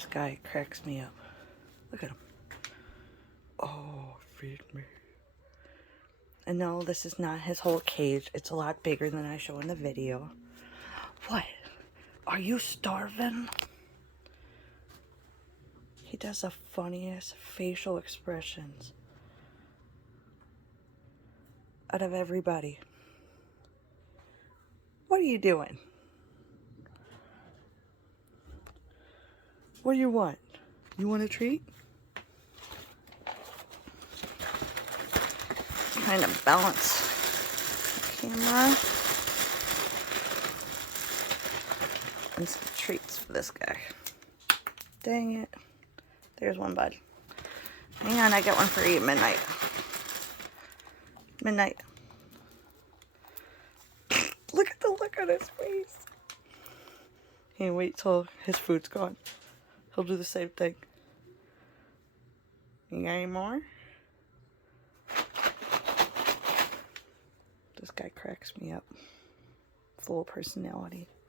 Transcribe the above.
This guy cracks me up. Look at him. Oh, feed me. And no, this is not his whole cage. It's a lot bigger than I show in the video. What? Are you starving? He does the funniest facial expressions out of everybody. What are you doing? What do you want? You want a treat? Trying to balance the camera. And some treats for this guy. Dang it. There's one, bud. Hang on, I got one for you at midnight. Midnight. Look at the look on his face. Can't wait till his food's gone. He'll do the same thing. You got any more? This guy cracks me up. Full of personality.